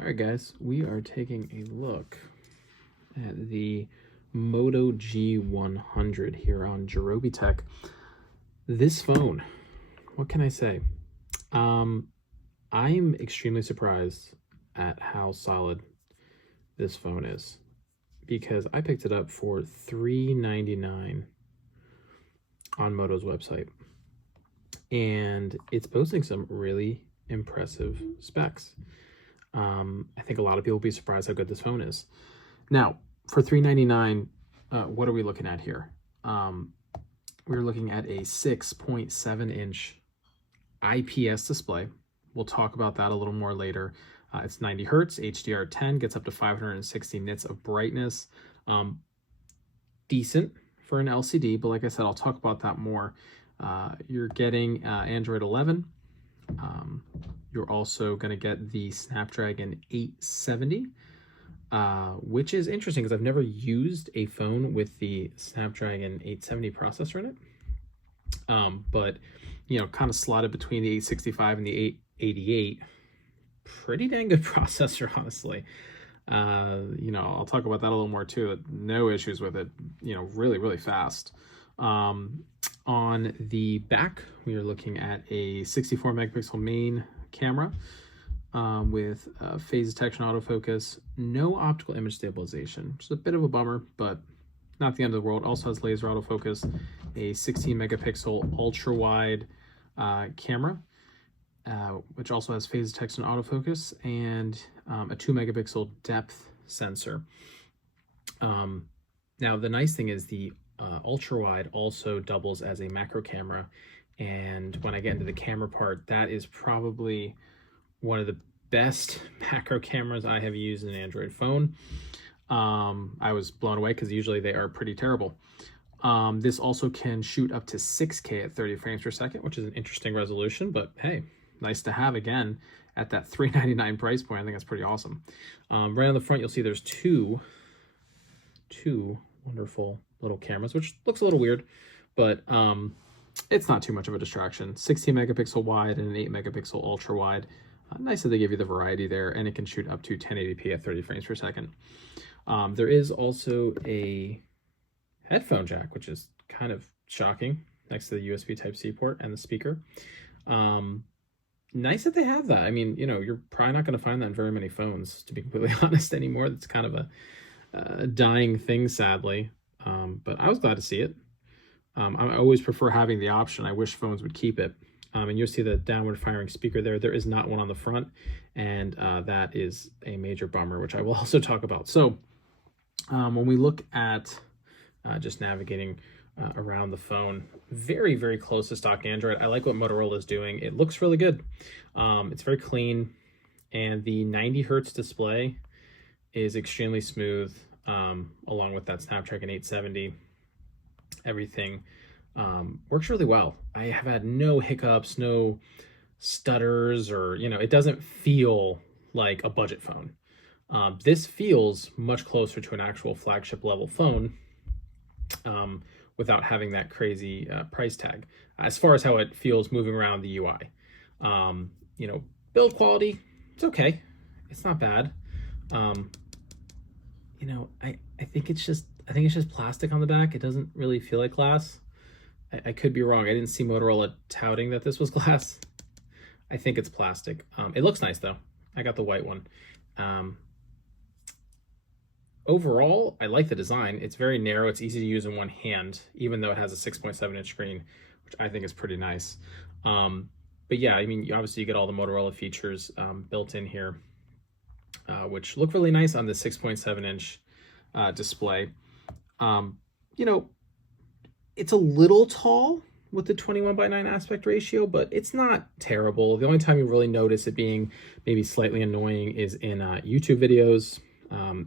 All right, guys, we are taking a look at the Moto G100 here on Jirobi Tech. This phone, what can I say? I'm extremely surprised at how solid this phone is because I picked it up for $399 on Moto's website, and it's boasting some really impressive specs. I think a lot of people will be surprised how good this phone is. Now, for $399, what are we looking at here? We're looking at a 6.7-inch IPS display. We'll talk about that a little more later. It's 90 hertz, HDR10, gets up to 560 nits of brightness. Decent for an LCD, but like I said, I'll talk about that more. You're getting Android 11. You're also going to get the Snapdragon 870, which is interesting because I've never used a phone with the Snapdragon 870 processor in it. But, you know, kind of slotted between the 865 and the 888. Pretty dang good processor, honestly. You know, I'll talk about that a little more too. No issues with it, you know, really, really fast. On the back, we are looking at a 64 megapixel main camera with phase detection autofocus, no optical image stabilization, which is a bit of a bummer, but not the end of the world. Also has laser autofocus, a 16 megapixel ultra wide camera, which also has phase detection autofocus, and a 2 megapixel depth sensor. Now the nice thing is the ultra wide also doubles as a macro camera, and when I get into the camera part, that is probably one of the best macro cameras I have used in an Android phone. I was blown away because usually they are pretty terrible. This also can shoot up to 6K at 30 frames per second, which is an interesting resolution, but hey, nice to have again at that $399 price point. I think that's pretty awesome. Right on the front, you'll see there's two wonderful little cameras, which looks a little weird, but it's not too much of a distraction. 16 megapixel wide and an 8 megapixel ultra wide. Nice that they give you the variety there, and it can shoot up to 1080p at 30 frames per second. There is also a headphone jack, which is kind of shocking, next to the USB Type-C port and the speaker. Nice that they have that. I mean, you know, you're probably not going to find that in very many phones, to be completely honest, anymore. That's kind of a dying thing, sadly. But I was glad to see it. I always prefer having the option. I wish phones would keep it. And you'll see the downward firing speaker there. There is not one on the front, and that is a major bummer, which I will also talk about. So when we look at just navigating around the phone, very, very close to stock Android. I like what Motorola is doing. It looks really good. It's very clean, and the 90 hertz display is extremely smooth, along with that Snapdragon 870. Everything works really well. I have had no hiccups, no stutters, or, you know, it doesn't feel like a budget phone. This feels much closer to an actual flagship level phone, without having that crazy price tag. As far as how it feels moving around the UI, you know, build quality, it's okay. It's not bad. You know, I think it's just plastic on the back. It doesn't really feel like glass. I could be wrong. I didn't see Motorola touting that this was glass. I think it's plastic. It looks nice though. I got the white one. Overall, I like the design. It's very narrow. It's easy to use in one hand, even though it has a 6.7-inch screen, which I think is pretty nice. But yeah, I mean, obviously you get all the Motorola features built in here, which look really nice on the 6.7-inch display. You know, it's a little tall with the 21:9 aspect ratio, but it's not terrible. The only time you really notice it being maybe slightly annoying is in YouTube videos.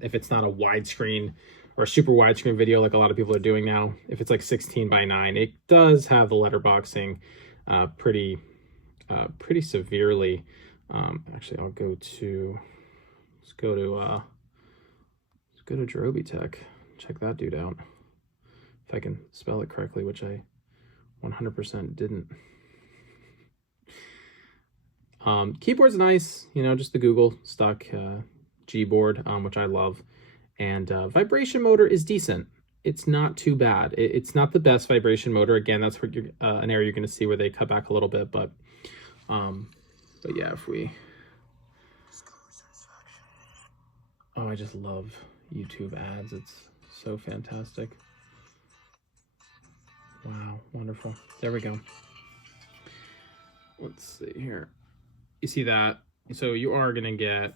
If it's not a widescreen or a super widescreen video like a lot of people are doing now, if it's like 16:9, it does have the letterboxing pretty severely. Actually, let's go to Jirobi Tech. Check that dude out. If I can spell it correctly, which I 100% didn't. Keyboard's nice, you know, just the Google stock G board, which I love. And vibration motor is decent. It's not too bad. It's not the best vibration motor. Again, that's where you're, an area you're going to see where they cut back a little bit. But yeah, if we... Oh, I just love YouTube ads. It's so fantastic. Wow, wonderful. There we go. Let's see here. You see that? So you are going to get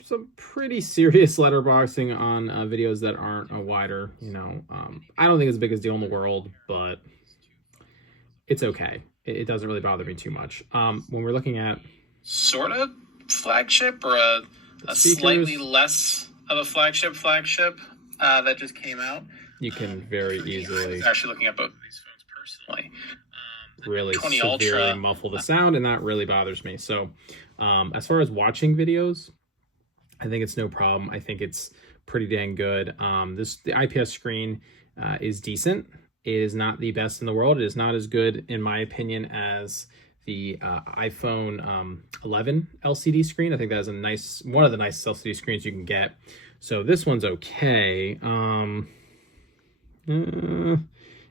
some pretty serious letterboxing on videos that aren't wider. You know, I don't think it's the biggest deal in the world, but it's okay. It doesn't really bother me too much. When we're looking at sort of flagship or a slightly less of a flagship that just came out, you can very easily actually looking at both of these phones personally. Really severely muffle the sound, and that really bothers me. So as far as watching videos, I think it's no problem. I think it's pretty dang good. The IPS screen is decent. It is not the best in the world. It is not as good, in my opinion, as the iPhone 11 LCD screen. I think that is one of the nicest LCD screens you can get. So this one's okay. It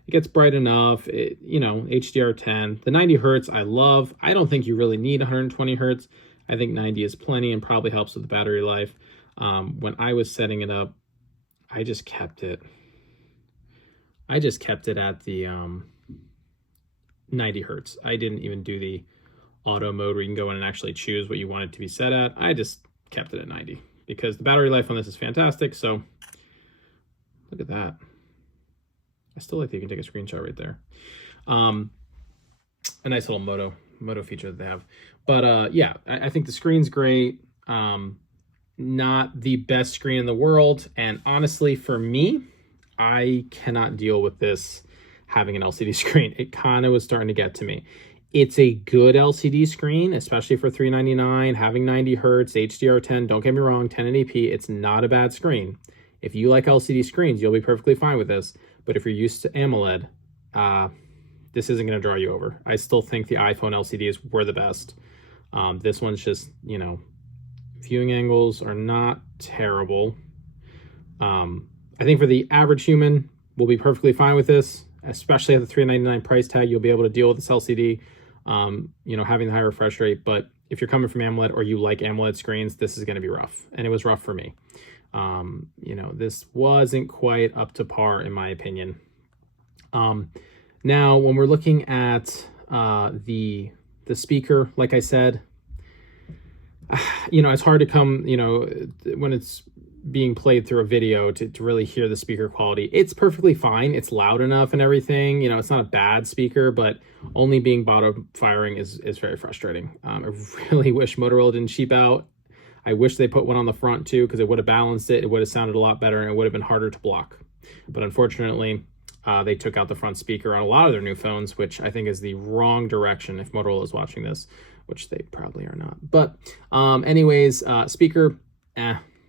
gets bright enough. You know, HDR10. The 90 hertz I love. I don't think you really need 120 hertz. I think 90 is plenty and probably helps with the battery life. When I was setting it up, I just kept it at the 90 hertz. I didn't even do the auto mode where you can go in and actually choose what you want it to be set at. I just kept it at 90 because the battery life on this is fantastic. So look at that. I still like that you can take a screenshot right there. A nice little Moto feature that they have. But yeah, I think the screen's great. Not the best screen in the world. And honestly, for me, I cannot deal with this having an LCD screen. It kind of was starting to get to me. It's a good LCD screen, especially for $399, having 90 hertz, HDR10. Don't get me wrong, 1080p. It's not a bad screen. If you like LCD screens, you'll be perfectly fine with this. But if you're used to AMOLED, this isn't going to draw you over. I still think the iPhone LCDs were the best. This one's just, you know, viewing angles are not terrible. I think for the average human, we'll be perfectly fine with this, especially at the $399 price tag. You'll be able to deal with this LCD, you know, having the high refresh rate. But if you're coming from AMOLED or you like AMOLED screens, this is going to be rough. And it was rough for me. You know, this wasn't quite up to par, in my opinion. Now, when we're looking at the speaker, like I said, you know, it's hard to come, you know, when it's being played through a video to really hear the speaker quality. It's perfectly fine. It's loud enough and everything. You know, it's not a bad speaker, but only being bottom firing is very frustrating. I really wish Motorola didn't cheap out. I wish they put one on the front too, because it would have balanced it. It would have sounded a lot better and it would have been harder to block. But unfortunately, they took out the front speaker on a lot of their new phones, which I think is the wrong direction if Motorola is watching this, which they probably are not. But anyways, speaker,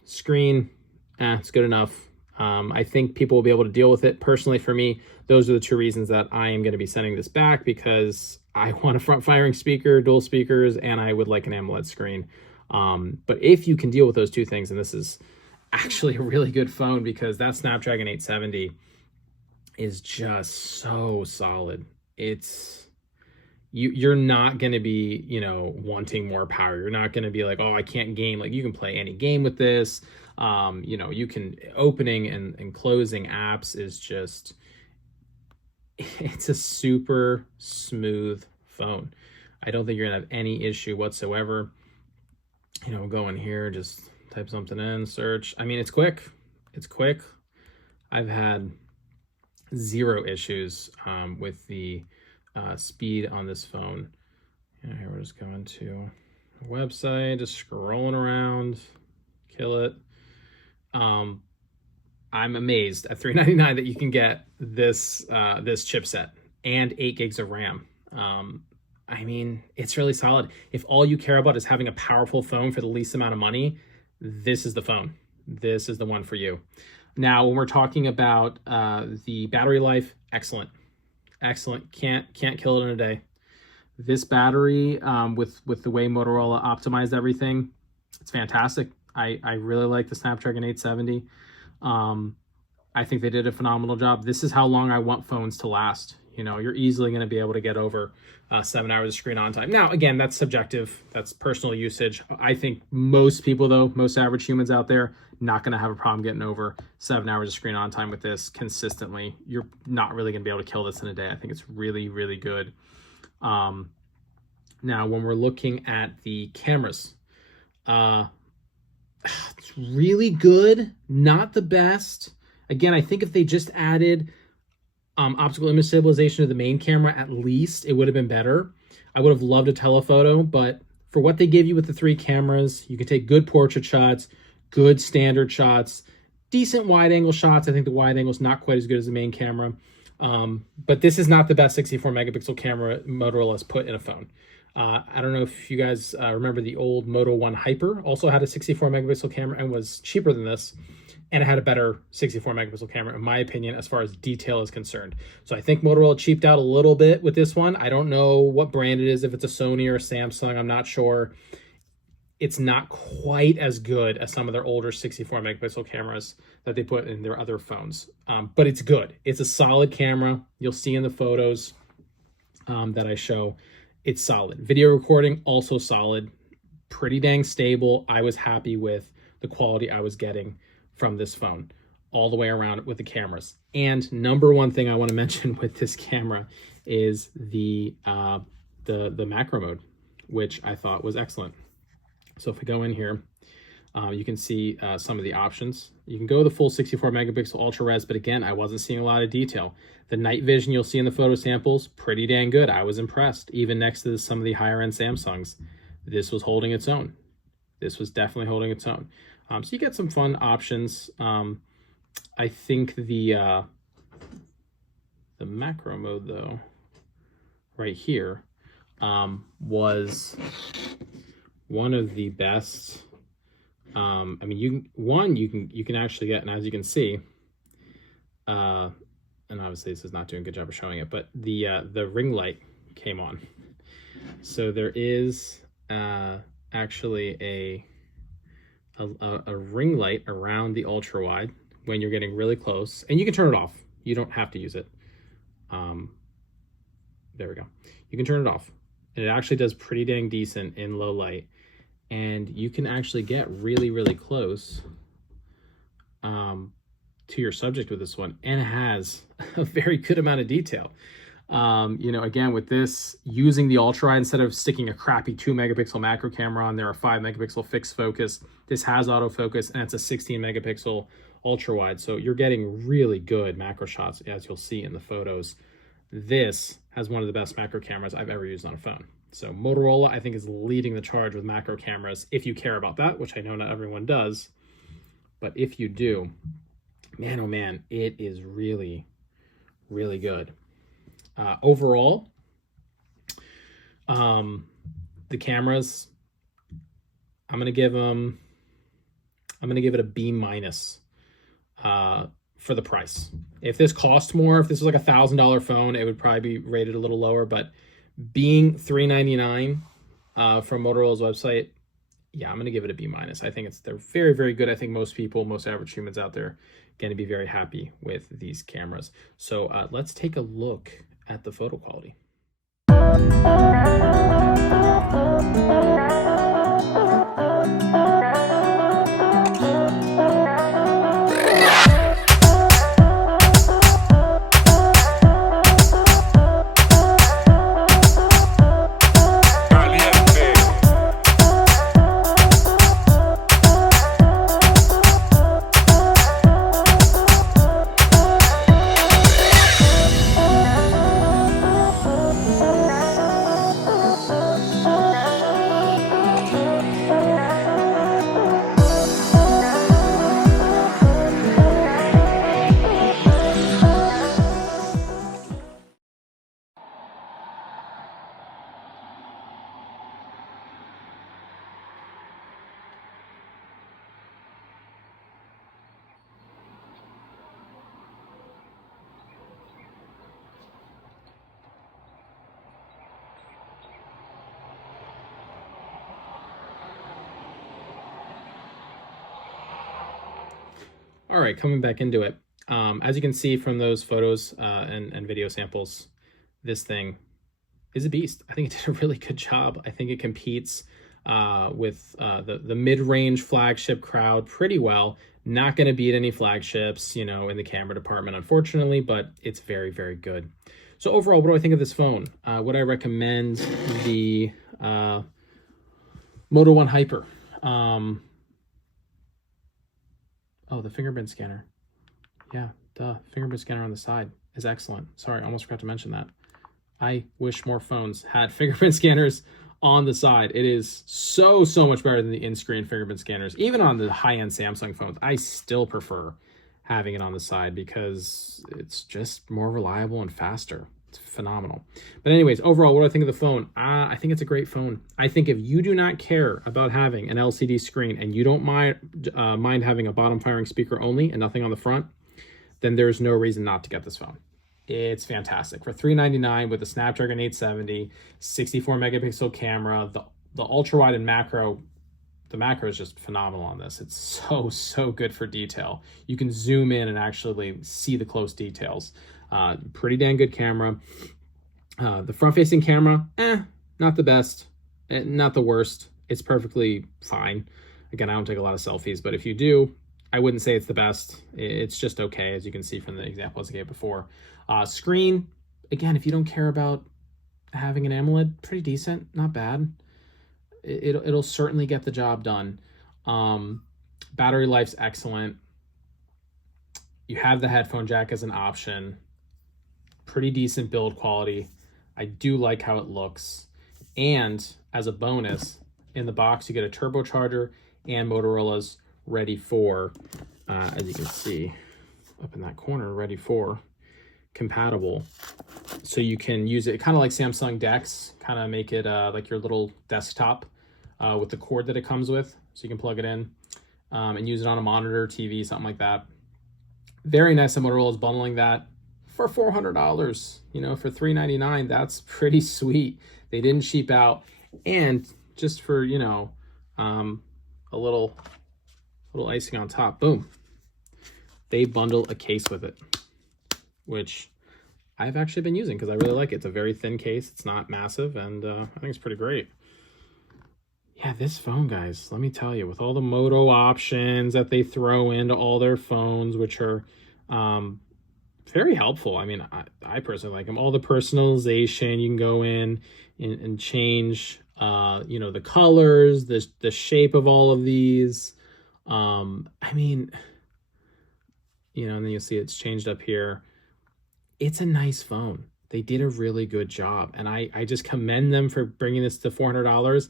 screen, it's good enough. I think people will be able to deal with it. Personally, for me, those are the two reasons that I am going to be sending this back, because I want a front-firing speaker, dual speakers, and I would like an AMOLED screen. But if you can deal with those two things, and this is actually a really good phone because that Snapdragon 870 is just so solid. You're not going to be, you know, wanting more power. You're not going to be like, oh, I can't game. Like, you can play any game with this. You know, you can opening and closing apps is just, it's a super smooth phone. I don't think you're gonna have any issue whatsoever. You know, go in here, just type something in, search. I mean, it's quick. It's quick. I've had zero issues with the speed on this phone. You know, here we're just going to a website, just scrolling around, kill it. I'm amazed at $399 that you can get this this chipset and 8 gigs of RAM. I mean, it's really solid. If all you care about is having a powerful phone for the least amount of money, this is the phone. This is the one for you. Now, when we're talking about the battery life, excellent. Excellent. Can't kill it in a day. This battery, with the way Motorola optimized everything, it's fantastic. I really like the Snapdragon 870. I think they did a phenomenal job. This is how long I want phones to last. You know, you're easily going to be able to get over 7 hours of screen on time. Now, again, that's subjective. That's personal usage. I think most people, though, most average humans out there, not going to have a problem getting over 7 hours of screen on time with this consistently. You're not really going to be able to kill this in a day. I think it's really, really good. Now, when we're looking at the cameras, it's really good, not the best. Again, I think if they just added optical image stabilization to the main camera, at least, it would have been better. I would have loved a telephoto, but for what they give you with the 3 cameras, you can take good portrait shots, good standard shots, decent wide angle shots. I think the wide angle is not quite as good as the main camera. But this is not the best 64 megapixel camera Motorola has put in a phone. I don't know if you guys remember the old Moto 1 Hyper also had a 64 megapixel camera and was cheaper than this. And it had a better 64 megapixel camera, in my opinion, as far as detail is concerned. So I think Motorola cheaped out a little bit with this one. I don't know what brand it is, if it's a Sony or a Samsung, I'm not sure. It's not quite as good as some of their older 64 megapixel cameras that they put in their other phones. But it's good. It's a solid camera. You'll see in the photos that I show, it's solid. Video recording, also solid. Pretty dang stable. I was happy with the quality I was getting from this phone all the way around with the cameras. And number one thing I want to mention with this camera is the macro mode, which I thought was excellent. So if we go in here, you can see some of the options. You can go the full 64 megapixel ultra res, but again, I wasn't seeing a lot of detail. The night vision you'll see in the photo samples, pretty dang good. I was impressed. Even next to some of the higher end Samsungs, this was holding its own. This was definitely holding its own. So you get some fun options. I think the macro mode, though, right here, was one of the best. I mean, you can actually get, and as you can see, and obviously this is not doing a good job of showing it, but the ring light came on. So there is actually a ring light around the ultra wide when you're getting really close, and you can turn it off. You don't have to use it. There we go. You can turn it off, and it actually does pretty dang decent in low light, and you can actually get really, really close to your subject with this one, and it has a very good amount of detail. You know, again, with this, using the ultra wide instead of sticking a crappy 2 megapixel macro camera on there, a 5 megapixel fixed focus, this has autofocus, and it's a 16 megapixel ultra wide. So you're getting really good macro shots, as you'll see in the photos. This has one of the best macro cameras I've ever used on a phone. So Motorola, I think, is leading the charge with macro cameras, if you care about that, which I know not everyone does. But if you do, man, oh man, it is really, really good. Overall, the cameras, I'm gonna give it a B minus for the price. If this cost more, if this was like $1,000 phone, it would probably be rated a little lower. But being $399 from Motorola's website, yeah, I'm gonna give it a B minus. I think they're very, very good. I think most people, most average humans out there, going to be very happy with these cameras. So let's take a look at the photo quality. All right, coming back into it. As you can see from those photos and video samples, this thing is a beast. I think it did a really good job. I think it competes with the mid-range flagship crowd pretty well. Not going to beat any flagships, you know, in the camera department, unfortunately, but it's very, very good. So overall, what do I think of this phone? Would I recommend the Moto One Hyper? Oh, the fingerprint scanner. Yeah, duh. Fingerprint scanner on the side is excellent. Sorry, I almost forgot to mention that. I wish more phones had fingerprint scanners on the side. It is so much better than the in-screen fingerprint scanners. Even on the high-end Samsung phones, I still prefer having it on the side because it's just more reliable and faster. It's phenomenal. But anyways, overall, what do I think of the phone? I think it's a great phone. I think if you do not care about having an LCD screen and you don't mind having a bottom firing speaker only and nothing on the front, then there's no reason not to get this phone. It's fantastic. For $399 with the Snapdragon 870, 64 megapixel camera, the ultra wide and macro, the macro is just phenomenal on this. It's so good for detail. You can zoom in and actually see the close details. Pretty dang good camera. The front facing camera, not the best, not the worst. It's perfectly fine. Again, I don't take a lot of selfies, but if you do, I wouldn't say it's the best. It's just okay, as you can see from the examples I gave before. Screen, again, if you don't care about having an AMOLED, pretty decent, not bad. It'll certainly get the job done. Battery life's excellent. You have the headphone jack as an option. Pretty decent build quality. I do like how it looks. And as a bonus, in the box, you get a turbocharger and Motorola's ready for, as you can see up in that corner, ready for compatible. So you can use it kind of like Samsung DeX, kind of make it like your little desktop with the cord that it comes with. So you can plug it in and use it on a monitor, TV, something like that. Very nice that Motorola's bundling that for $400. You know, for $399, that's pretty sweet. They didn't cheap out. And just for, you know, a little icing on top, boom, they bundle a case with it, which I've actually been using because I really like it. It's a very thin case. It's not massive, and I think it's pretty great. Yeah, this phone, guys, let me tell you, with all the Moto options that they throw into all their phones, which are very helpful. I mean, I personally like them. All the personalization, you can go in and change, you know, the colors, the shape of all of these. I mean, you know, and then you'll see it's changed up here. It's a nice phone. They did a really good job. And I just commend them for bringing this to $400.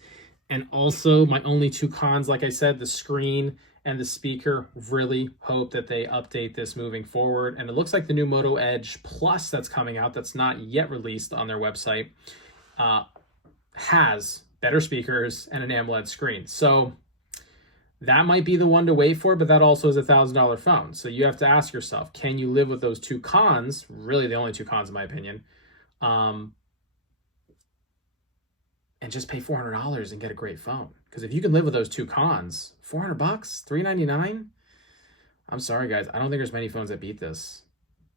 And also my only two cons, like I said, the screen and the speaker. Really hope that they update this moving forward. And it looks like the new Moto Edge Plus that's coming out, that's not yet released on their website, has better speakers and an AMOLED screen. So that might be the one to wait for, but that also is a $1,000 phone. So you have to ask yourself, can you live with those two cons? Really the only two cons in my opinion. And just pay $400 and get a great phone. Because if you can live with those two cons, $400, $399, I'm sorry guys, I don't think there's many phones that beat this.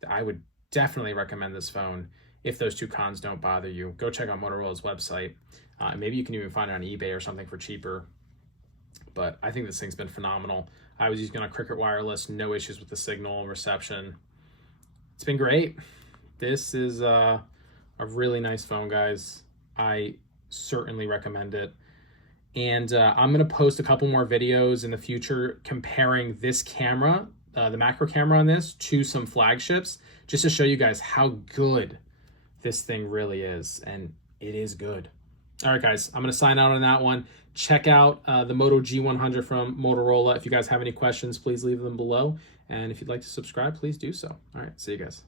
I would definitely recommend this phone if those two cons don't bother you. Go check out Motorola's website. Maybe you can even find it on eBay or something for cheaper. But I think this thing's been phenomenal. I was using it on Cricket Wireless, no issues with the signal reception. It's been great. This is a really nice phone, guys. I certainly recommend it. And I'm going to post a couple more videos in the future comparing this camera, the macro camera on this, to some flagships, just to show you guys how good this thing really is. And it is good. All right, guys, I'm going to sign out on that one. Check out the Moto G100 from Motorola. If you guys have any questions, please leave them below. And if you'd like to subscribe, please do so. All right, see you guys.